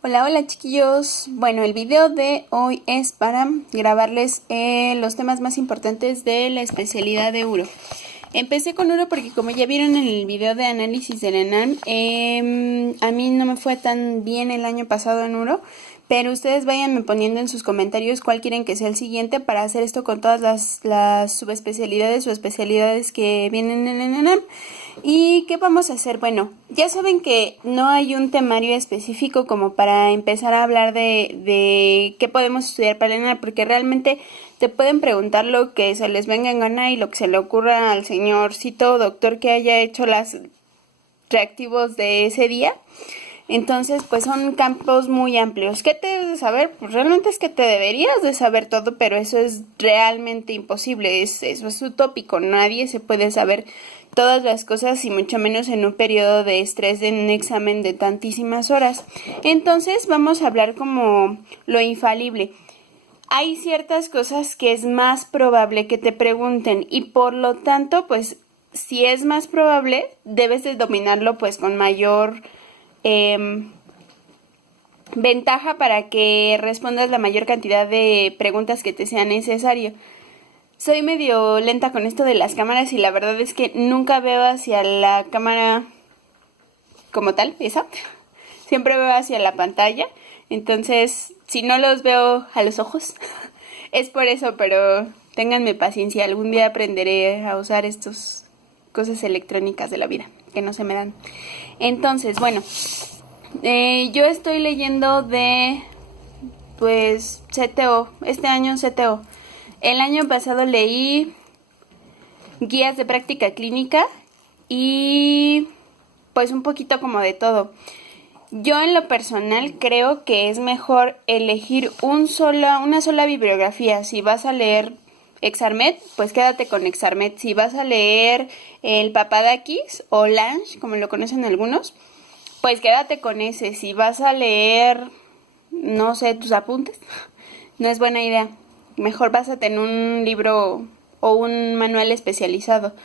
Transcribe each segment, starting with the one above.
Hola, hola chiquillos. Bueno, el video de hoy es para grabarles los temas más importantes de la especialidad de uro. Empecé con uro porque, como ya vieron en el video de análisis del ENAM, a mí no me fue tan bien el año pasado en uro, pero ustedes váyanme poniendo en sus comentarios cuál quieren que sea el siguiente para hacer esto con todas las subespecialidades o especialidades que vienen en el ENAM. ¿Y qué vamos a hacer? Bueno, ya saben que no hay un temario específico como para empezar a hablar de qué podemos estudiar para el ENAM, porque realmente te pueden preguntar lo que se les venga en gana y lo que se le ocurra al señorcito doctor que haya hecho los reactivos de ese día. Entonces, pues son campos muy amplios. ¿Qué te debes de saber? Pues realmente es que te deberías de saber todo, pero eso es realmente imposible, eso es utópico. Nadie se puede saber todas las cosas y mucho menos en un periodo de estrés de un examen de tantísimas horas. Entonces, vamos a hablar como lo infalible. Hay ciertas cosas que es más probable que te pregunten y por lo tanto, pues, si es más probable, debes de dominarlo pues con mayor ventaja para que respondas la mayor cantidad de preguntas que te sea necesario. Soy medio lenta con esto de las cámaras y la verdad es que nunca veo hacia la cámara como tal, esa. Siempre veo hacia la pantalla. Entonces, si no los veo a los ojos, es por eso, pero ténganme paciencia. Algún día aprenderé a usar estas cosas electrónicas de la vida, que no se me dan. Entonces, bueno, yo estoy leyendo de, pues, CTO, este año CTO. El año pasado leí guías de práctica clínica y pues un poquito como de todo. Yo en lo personal creo que es mejor elegir una sola bibliografía. Si vas a leer Exarmed, pues quédate con Exarmed. Si vas a leer el Papadakis o Lange, como lo conocen algunos, pues quédate con ese. Si vas a leer, no sé, tus apuntes, no es buena idea. Mejor básate en un libro o un manual especializado.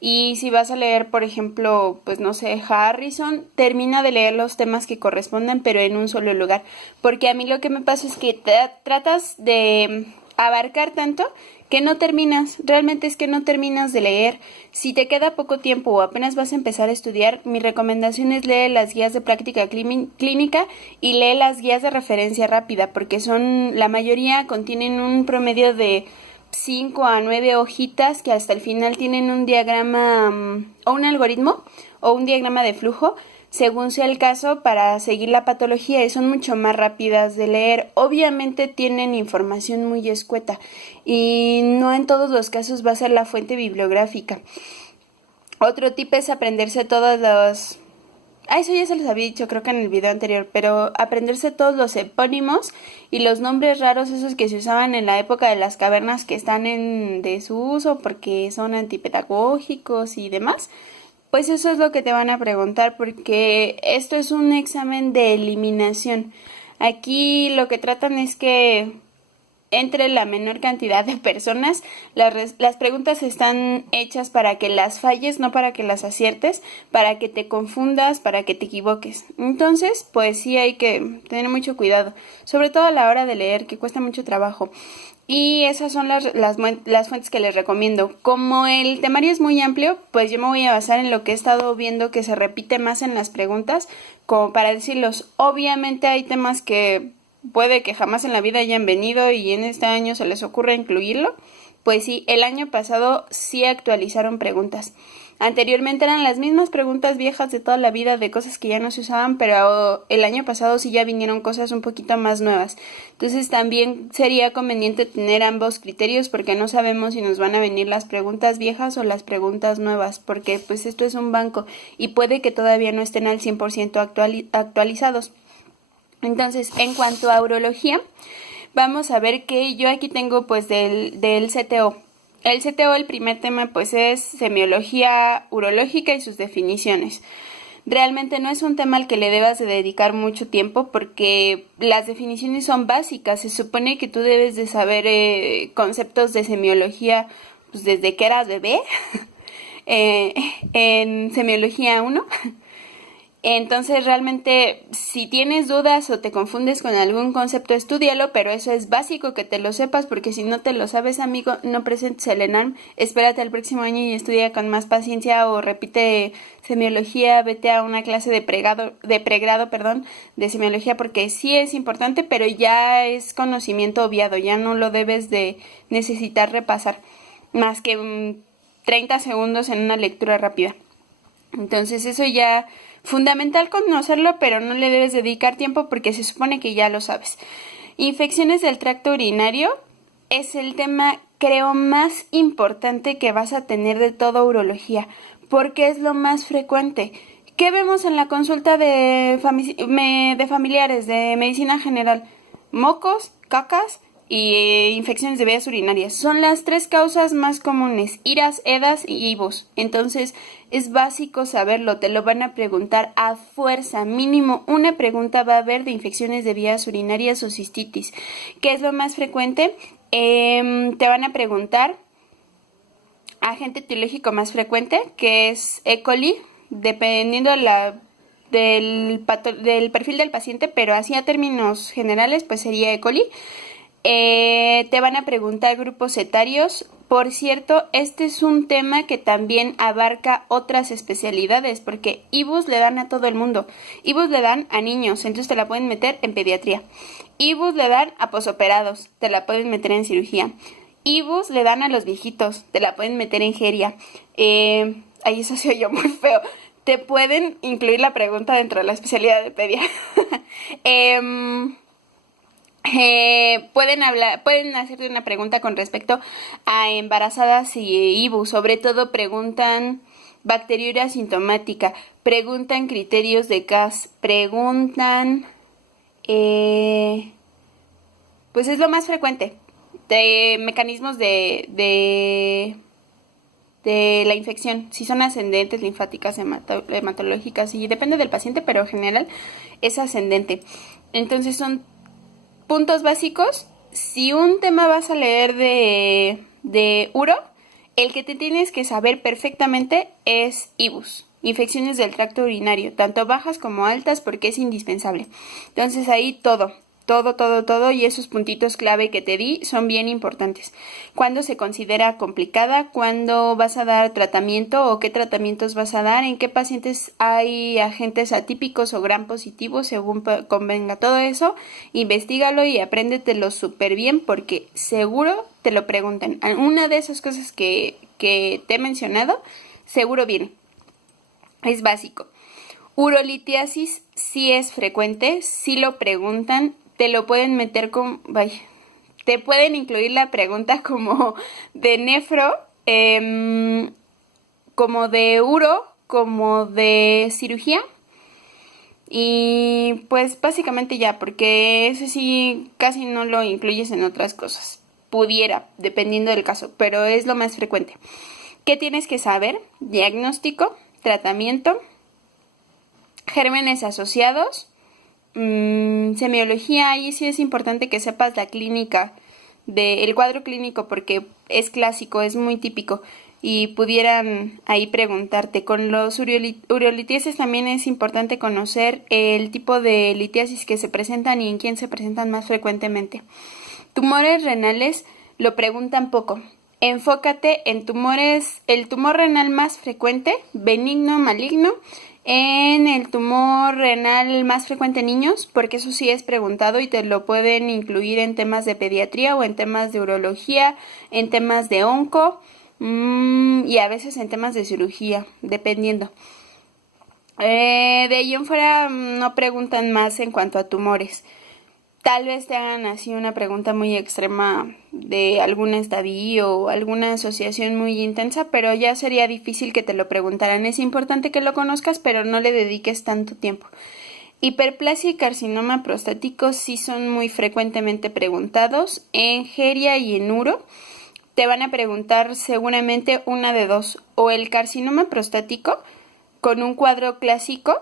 Y si vas a leer, por ejemplo, pues no sé, Harrison, termina de leer los temas que correspondan, pero en un solo lugar. Porque a mí lo que me pasa es que tratas de abarcar tanto que no terminas, realmente es que no terminas de leer. Si te queda poco tiempo o apenas vas a empezar a estudiar, mi recomendación es leer las guías de práctica clínica y lee las guías de referencia rápida, porque la mayoría contienen un promedio de 5 a 9 hojitas que hasta el final tienen un diagrama o un algoritmo o un diagrama de flujo según sea el caso para seguir la patología y son mucho más rápidas de leer. Obviamente tienen información muy escueta y no en todos los casos va a ser la fuente bibliográfica. Otro tip es aprenderse todos los... eso ya se los había dicho creo que en el video anterior, pero aprenderse todos los epónimos y los nombres raros esos que se usaban en la época de las cavernas que están en desuso porque son antipedagógicos y demás. Pues eso es lo que te van a preguntar porque esto es un examen de eliminación. Aquí lo que tratan es que entre la menor cantidad de personas. Las preguntas están hechas para que las falles, no para que las aciertes, para que te confundas, para que te equivoques. Entonces, pues sí hay que tener mucho cuidado, sobre todo a la hora de leer, que cuesta mucho trabajo. Y esas son las fuentes que les recomiendo. Como el temario es muy amplio, pues yo me voy a basar en lo que he estado viendo que se repite más en las preguntas, como para decirlos. Obviamente hay temas que puede que jamás en la vida hayan venido y en este año se les ocurra incluirlo. Pues sí, el año pasado sí actualizaron preguntas. Anteriormente eran las mismas preguntas viejas de toda la vida de cosas que ya no se usaban, pero el año pasado sí ya vinieron cosas un poquito más nuevas. Entonces también sería conveniente tener ambos criterios porque no sabemos si nos van a venir las preguntas viejas o las preguntas nuevas, porque pues esto es un banco y puede que todavía no estén al 100% actualizados. Entonces, en cuanto a urología, vamos a ver que yo aquí tengo pues del CTO. El CTO, el primer tema pues es semiología urológica y sus definiciones. Realmente no es un tema al que le debas de dedicar mucho tiempo porque las definiciones son básicas. Se supone que tú debes de saber conceptos de semiología pues, desde que eras bebé en semiología 1. Entonces realmente si tienes dudas o te confundes con algún concepto, estúdialo, pero eso es básico que te lo sepas, porque si no te lo sabes, amigo, no presentes el ENARM, espérate al próximo año y estudia con más paciencia o repite semiología, vete a una clase de pregrado, de semiología, porque sí es importante, pero ya es conocimiento obviado, ya no lo debes de necesitar repasar más que 30 segundos en una lectura rápida. Entonces eso ya fundamental conocerlo, pero no le debes dedicar tiempo porque se supone que ya lo sabes. Infecciones del tracto urinario es el tema, creo, más importante que vas a tener de toda urología, porque es lo más frecuente. ¿Qué vemos en la consulta de familiares de medicina general? Mocos, cacas y infecciones de vías urinarias. Son las 3 causas más comunes: IRAS, EDAS y IBUS. Entonces es básico saberlo, te lo van a preguntar a fuerza. Mínimo una pregunta va a haber de infecciones de vías urinarias o cistitis. ¿Qué es lo más frecuente? Te van a preguntar agente etiológico más frecuente, que es E. coli, dependiendo del perfil del paciente, pero así a términos generales pues sería E. coli. Te van a preguntar grupos etarios. Por cierto, este es un tema que también abarca otras especialidades, porque IBUS le dan a todo el mundo. IBUS le dan a niños, entonces te la pueden meter en pediatría. IBUS le dan a posoperados, te la pueden meter en cirugía. IBUS le dan a los viejitos, te la pueden meter en geria. Ahí eso se oyó muy feo. Te pueden incluir la pregunta dentro de la especialidad de pedia. Pueden hacerte una pregunta con respecto a embarazadas y IBU. Sobre todo preguntan bacteriuria asintomática, preguntan criterios de CAS, preguntan, pues es lo más frecuente, de mecanismos de la infección, si son ascendentes, linfáticas, hematológicas, y depende del paciente, pero en general es ascendente. Entonces son puntos básicos. Si un tema vas a leer de uro, el que te tienes que saber perfectamente es IBUS, infecciones del tracto urinario, tanto bajas como altas, porque es indispensable. Entonces ahí todo, y esos puntitos clave que te di son bien importantes. ¿Cuándo se considera complicada? ¿Cuándo vas a dar tratamiento o qué tratamientos vas a dar? ¿En qué pacientes hay agentes atípicos o gram positivos? Según convenga todo eso, investígalo y apréndetelo súper bien, porque seguro te lo preguntan. Una de esas cosas que te he mencionado, seguro viene. Es básico. Urolitiasis sí es frecuente, sí lo preguntan. Te lo pueden meter con... Vaya, te pueden incluir la pregunta como de nefro, como de uro, como de cirugía. Y pues básicamente ya, porque ese sí casi no lo incluyes en otras cosas. Pudiera, dependiendo del caso, pero es lo más frecuente. ¿Qué tienes que saber? Diagnóstico, tratamiento, gérmenes asociados, semiología. Ahí sí es importante que sepas la clínica, el cuadro clínico, porque es clásico, es muy típico y pudieran ahí preguntarte. Con los urolitiasis también es importante conocer el tipo de litiasis que se presentan y en quién se presentan más frecuentemente. Tumores renales lo preguntan poco. Enfócate en tumores, el tumor renal más frecuente, benigno, maligno, en el tumor renal más frecuente en niños, porque eso sí es preguntado y te lo pueden incluir en temas de pediatría o en temas de urología, en temas de onco y a veces en temas de cirugía, dependiendo. De ahí en fuera no preguntan más en cuanto a tumores. Tal vez te hagan así una pregunta muy extrema de algún estadio o alguna asociación muy intensa, pero ya sería difícil que te lo preguntaran. Es importante que lo conozcas, pero no le dediques tanto tiempo. Hiperplasia y carcinoma prostático sí son muy frecuentemente preguntados. En geria y en uro te van a preguntar seguramente una de dos: o el carcinoma prostático con un cuadro clásico,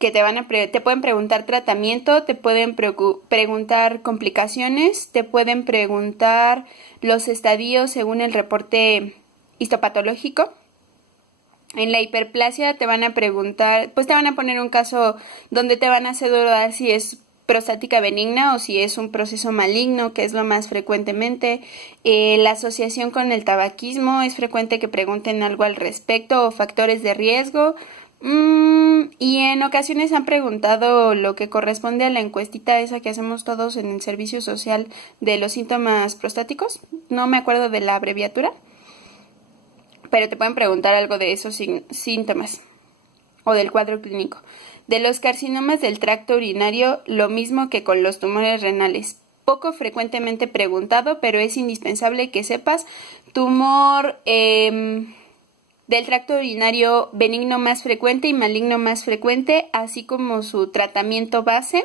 que te pueden preguntar tratamiento, te pueden preguntar complicaciones, te pueden preguntar los estadios según el reporte histopatológico, En la hiperplasia te van a preguntar, pues te van a poner un caso donde te van a hacer dudar si es prostática benigna o si es un proceso maligno, que es lo más frecuentemente. La asociación con el tabaquismo, es frecuente que pregunten algo al respecto o factores de riesgo. Y en ocasiones han preguntado lo que corresponde a la encuestita esa que hacemos todos en el servicio social de los síntomas prostáticos. No me acuerdo de la abreviatura, pero te pueden preguntar algo de esos síntomas o del cuadro clínico. De los carcinomas del tracto urinario, lo mismo que con los tumores renales. Poco frecuentemente preguntado, pero es indispensable que sepas tumor del tracto urinario benigno más frecuente y maligno más frecuente, así como su tratamiento base.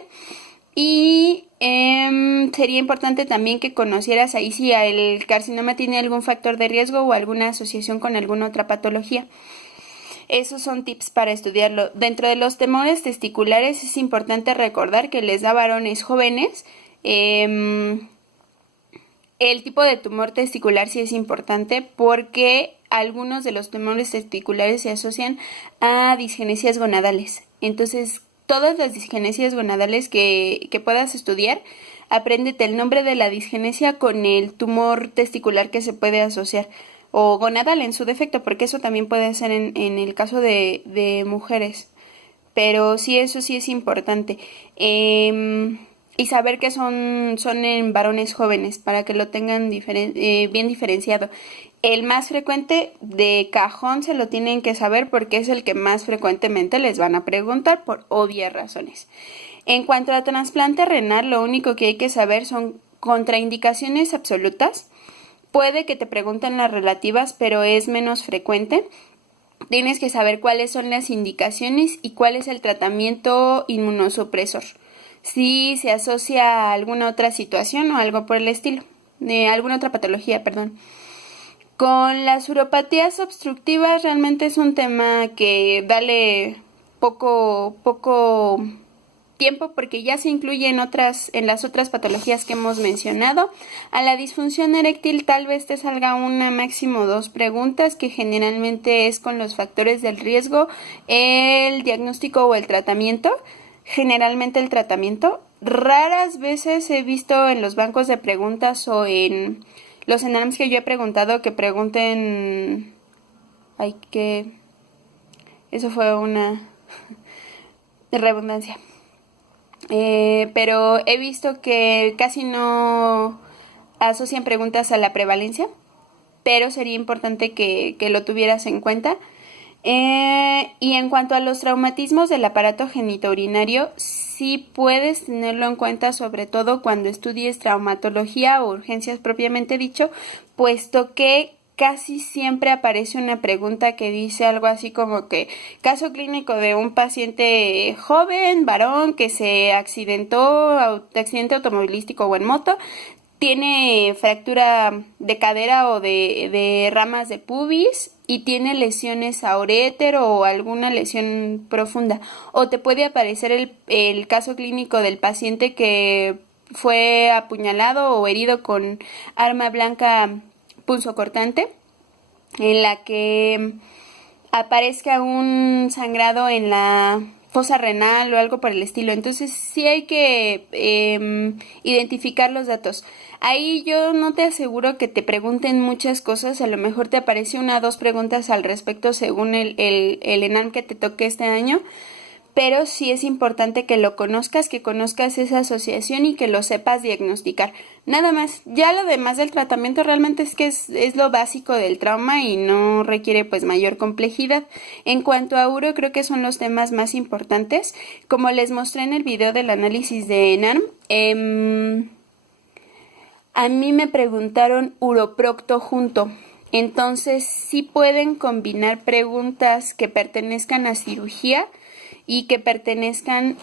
Y sería importante también que conocieras ahí si el carcinoma tiene algún factor de riesgo o alguna asociación con alguna otra patología. Esos son tips para estudiarlo. Dentro de los tumores testiculares es importante recordar que les da varones jóvenes. El tipo de tumor testicular sí es importante porque algunos de los tumores testiculares se asocian a disgenesias gonadales. Entonces, todas las disgenesias gonadales que puedas estudiar, apréndete el nombre de la disgenesia con el tumor testicular que se puede asociar. O gonadal en su defecto, porque eso también puede ser en el caso de mujeres. Pero sí, eso sí es importante. Y saber que son en varones jóvenes, para que lo tengan bien diferenciado. El más frecuente de cajón se lo tienen que saber porque es el que más frecuentemente les van a preguntar por obvias razones. En cuanto a trasplante renal, lo único que hay que saber son contraindicaciones absolutas. Puede que te pregunten las relativas, pero es menos frecuente. Tienes que saber cuáles son las indicaciones y cuál es el tratamiento inmunosupresor. Si se asocia a alguna otra situación o algo por el estilo, alguna otra patología, perdón. Con las uropatías obstructivas realmente es un tema que dale poco tiempo porque ya se incluye en las otras patologías que hemos mencionado. A la disfunción eréctil tal vez te salga una, máximo 2 preguntas, que generalmente es con los factores del riesgo, el diagnóstico o el tratamiento. Generalmente el tratamiento. Raras veces he visto en los bancos de preguntas o en los ENARMs que yo he preguntado que pregunten... Eso fue una redundancia. Pero he visto que casi no asocian preguntas a la prevalencia, pero sería importante que lo tuvieras en cuenta. Y en cuanto a los traumatismos del aparato genitourinario, sí puedes tenerlo en cuenta, sobre todo cuando estudies traumatología o urgencias propiamente dicho, puesto que casi siempre aparece una pregunta que dice algo así como que caso clínico de un paciente joven, varón, que se accidente automovilístico o en moto, tiene fractura de cadera o de ramas de pubis y tiene lesiones a urétero o alguna lesión profunda. O te puede aparecer el caso clínico del paciente que fue apuñalado o herido con arma blanca punzocortante, en la que aparezca un sangrado en la fosa renal o algo por el estilo. Entonces sí hay que identificar los datos. Ahí yo no te aseguro que te pregunten muchas cosas, a lo mejor te aparece 1 o 2 preguntas al respecto según el ENARM que te toque este año, pero sí es importante que lo conozcas, que conozcas esa asociación y que lo sepas diagnosticar. Nada más. Ya lo demás del tratamiento realmente es que es lo básico del trauma y no requiere pues mayor complejidad. En cuanto a uro, creo que son los temas más importantes. Como les mostré en el video del análisis de ENARM, a mí me preguntaron uroprocto junto. Entonces sí pueden combinar preguntas que pertenezcan a cirugía y que pertenezcan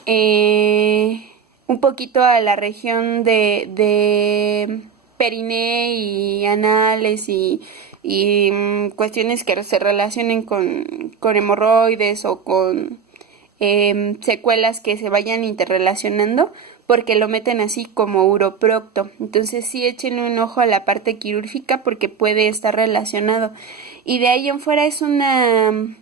un poquito a la región de periné y anales y cuestiones que se relacionen con hemorroides o con secuelas que se vayan interrelacionando, porque lo meten así como uroprocto. Entonces sí echen un ojo a la parte quirúrgica porque puede estar relacionado. Y de ahí en fuera es una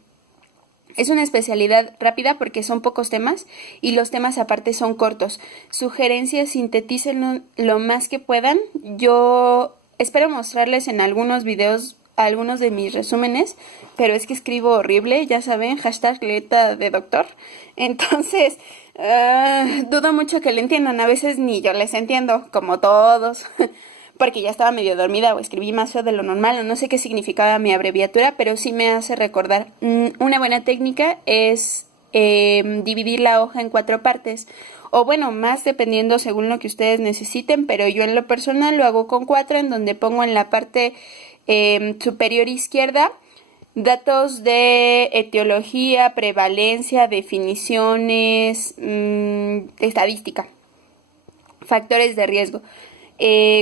Es una especialidad rápida porque son pocos temas y los temas aparte son cortos. Sugerencias, sintetícenlo lo más que puedan. Yo espero mostrarles en algunos videos algunos de mis resúmenes, pero es que escribo horrible, ya saben, hashtag letra de doctor. Entonces, dudo mucho que le entiendan, a veces ni yo les entiendo, como todos. Porque ya estaba medio dormida o escribí más feo de lo normal o no sé qué significaba mi abreviatura, pero sí me hace recordar. Una buena técnica es dividir la hoja en 4 partes, o bueno, más dependiendo según lo que ustedes necesiten, pero yo en lo personal lo hago con 4, en donde pongo en la parte superior izquierda datos de etiología, prevalencia, definiciones, estadística, factores de riesgo.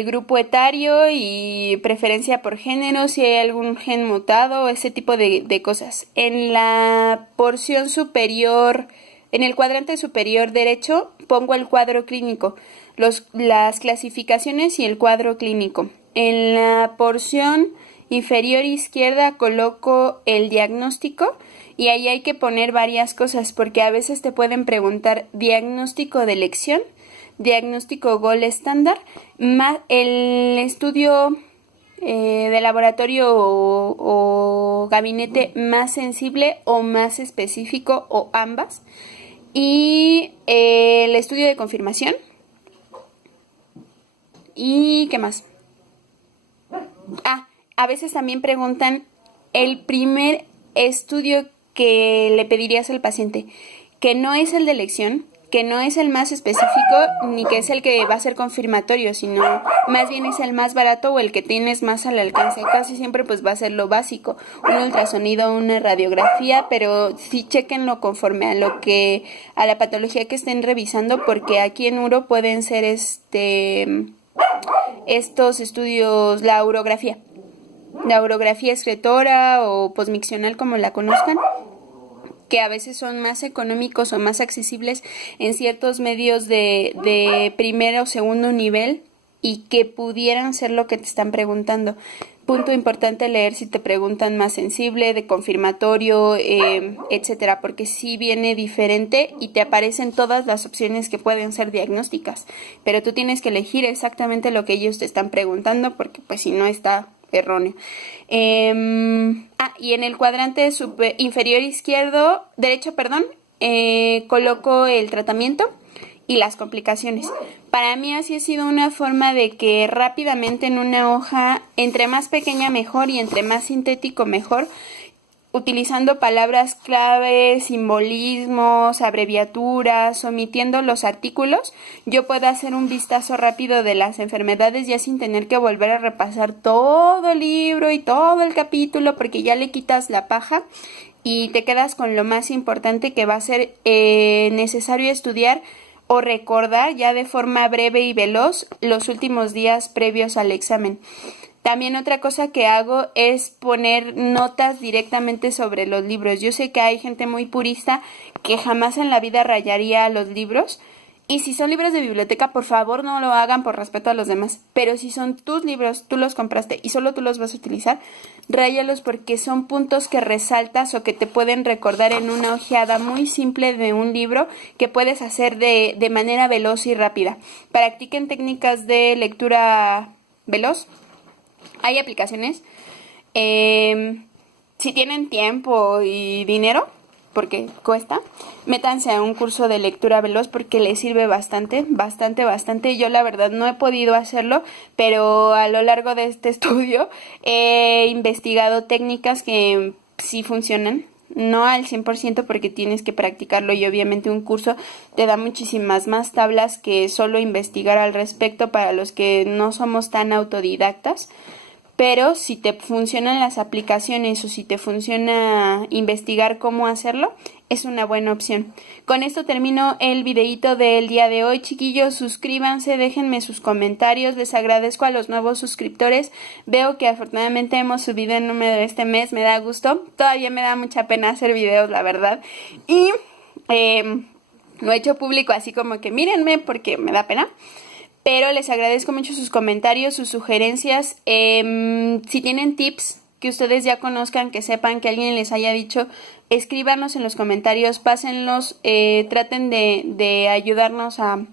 Grupo etario y preferencia por género, si hay algún gen mutado, ese tipo de cosas. En la porción superior, en el cuadrante superior derecho, pongo el cuadro clínico, las clasificaciones y el cuadro clínico. En la porción inferior izquierda coloco el diagnóstico y ahí hay que poner varias cosas porque a veces te pueden preguntar diagnóstico de elección, diagnóstico gol estándar, más el estudio de laboratorio o gabinete más sensible o más específico o ambas, y el estudio de confirmación. ¿Y qué más? A veces también preguntan el primer estudio que le pedirías al paciente, que no es el de elección, que no es el más específico, ni que es el que va a ser confirmatorio, sino más bien es el más barato o el que tienes más al alcance. Casi siempre pues va a ser lo básico, un ultrasonido, una radiografía, pero sí chequenlo conforme a a la patología que estén revisando, porque aquí en uro pueden ser estos estudios, la urografía excretora o posmiccional, como la conozcan, que a veces son más económicos o más accesibles en ciertos medios de primer o segundo nivel y que pudieran ser lo que te están preguntando. Punto importante leer si te preguntan más sensible, de confirmatorio, etcétera, porque sí viene diferente y te aparecen todas las opciones que pueden ser diagnósticas, pero tú tienes que elegir exactamente lo que ellos te están preguntando porque pues si no está erróneo. Y en el cuadrante inferior izquierdo, derecho, perdón, coloco el tratamiento y las complicaciones. Para mí así ha sido una forma de que rápidamente en una hoja, entre más pequeña mejor y entre más sintético mejor, utilizando palabras clave, simbolismos, abreviaturas, omitiendo los artículos, yo puedo hacer un vistazo rápido de las enfermedades ya sin tener que volver a repasar todo el libro y todo el capítulo, porque ya le quitas la paja y te quedas con lo más importante que va a ser necesario estudiar o recordar ya de forma breve y veloz los últimos días previos al examen. También otra cosa que hago es poner notas directamente sobre los libros. Yo sé que hay gente muy purista que jamás en la vida rayaría los libros. Y si son libros de biblioteca, por favor no lo hagan por respeto a los demás. Pero si son tus libros, tú los compraste y solo tú los vas a utilizar, ráyalos porque son puntos que resaltas o que te pueden recordar en una ojeada muy simple de un libro que puedes hacer de manera veloz y rápida. Practiquen técnicas de lectura veloz. Hay aplicaciones. Si tienen tiempo y dinero, porque cuesta, métanse a un curso de lectura veloz porque les sirve bastante. Yo la verdad no he podido hacerlo, pero a lo largo de este estudio he investigado técnicas que sí funcionan. No al 100% porque tienes que practicarlo y obviamente un curso te da muchísimas más tablas que solo investigar al respecto para los que no somos tan autodidactas. Pero si te funcionan las aplicaciones o si te funciona investigar cómo hacerlo, es una buena opción. Con esto termino el videíto del día de hoy, chiquillos. Suscríbanse, déjenme sus comentarios. Les agradezco a los nuevos suscriptores. Veo que afortunadamente hemos subido el número este mes, me da gusto. Todavía me da mucha pena hacer videos, la verdad. Y lo he hecho público así como que mírenme porque me da pena. Pero les agradezco mucho sus comentarios, sus sugerencias. Si tienen tips que ustedes ya conozcan, que sepan, que alguien les haya dicho, escríbanos en los comentarios, pásenlos, traten de ayudarnos a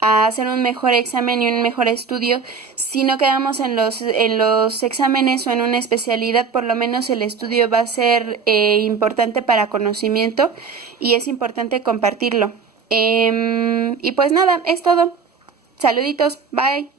hacer un mejor examen y un mejor estudio. Si no quedamos en los exámenes o en una especialidad, por lo menos el estudio va a ser importante para conocimiento y es importante compartirlo. Y pues nada, es todo. Saluditos, bye.